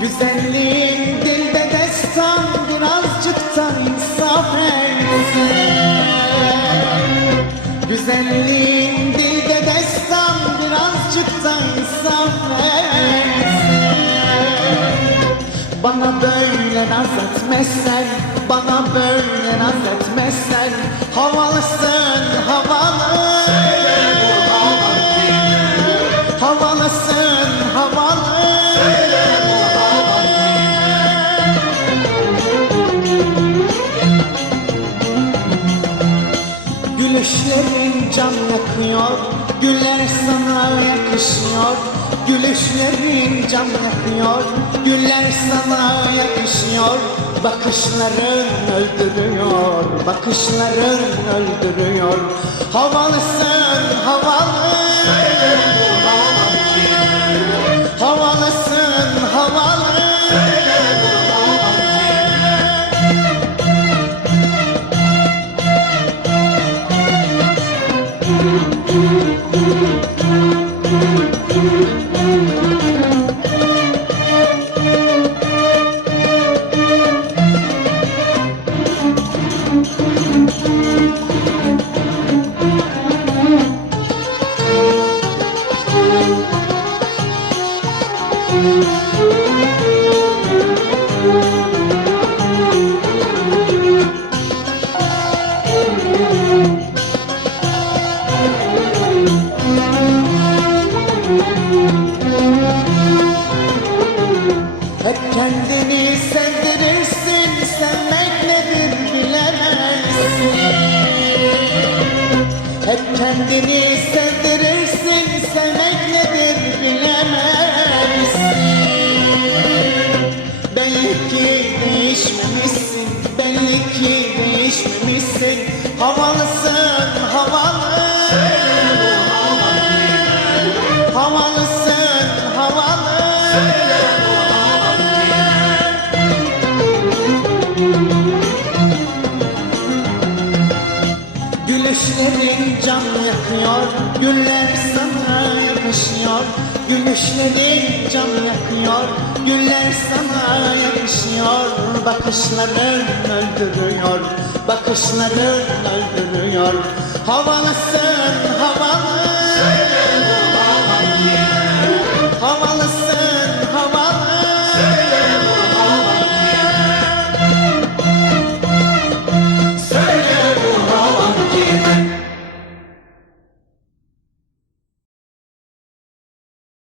Güzelliğin dilde destan, birazcık da insaf etsen. Güzelliğin dilde destan, birazcık da insaf etsen. Bana böyle naz etmezsen, bana böyle naz etmezsen, havalısın havalı. Havalısın havalı. Gülüşlerin can yakıyor, güller sana yakışıyor. Gülüşlerin can yakıyor, güller sana yakışıyor. Bakışların öldürüyor, bakışların öldürüyor. Havalısın havalı. Havalısın havalı. Hep kendini sevdirirsin, sevmek nedir bilemezsin. Hep kendini sevdirirsin, sevmek nedir bilemezsin. Belli ki değişmemişsin, belli ki değişmemişsin. Havalısın havalı. Havalısın havalı. Gülüşlerin can yakıyor, güller sana yakışıyor. Gülüşlerin can yakıyor, güller sana yakışıyor. Bakışların öldürüyor, bakışların öldürüyor. Havalısın havalı. Havalısın